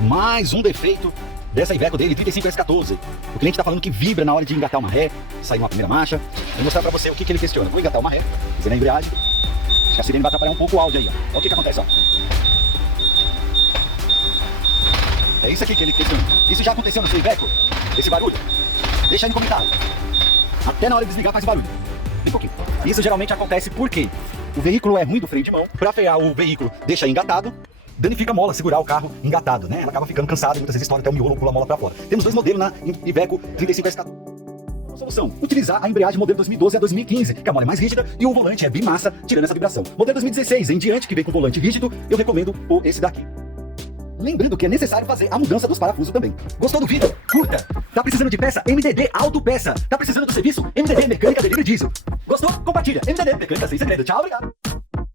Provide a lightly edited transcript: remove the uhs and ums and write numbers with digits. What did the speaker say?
Mais um defeito dessa Iveco dele, 35S14. O cliente está falando que vibra na hora de engatar uma ré, sair uma primeira marcha. Vou mostrar para você o que ele questiona. Vou engatar uma ré, fazer a embreagem. Acho que a sirene vai atrapalhar um pouco o áudio aí, ó. Olha o que acontece, ó. É isso aqui que ele questiona. Isso já aconteceu no seu Iveco? Esse barulho? Deixa aí no comentário. Até na hora de desligar faz barulho. Bem pouquinho. Isso geralmente acontece porque o veículo é ruim do freio de mão. Para frear o veículo, deixa engatado. Danifica a mola, segurar o carro engatado, né? Ela acaba ficando cansada e muitas vezes estoura até o miolo ou pula a mola para fora. Temos dois modelos na Iveco 35S14. Solução: utilizar a embreagem modelo 2012 a 2015, que a mola é mais rígida e o volante é bimassa, tirando essa vibração. Modelo 2016 em diante, que vem com volante rígido, eu recomendo esse daqui. Lembrando que é necessário fazer a mudança dos parafusos também. Gostou do vídeo? Curta! Tá precisando de peça? MDD Autopeça. Tá precisando do serviço? MDD Mecânica Delivery Diesel. Gostou? Compartilha. MDD Mecânica sem segredo. Tchau, obrigado.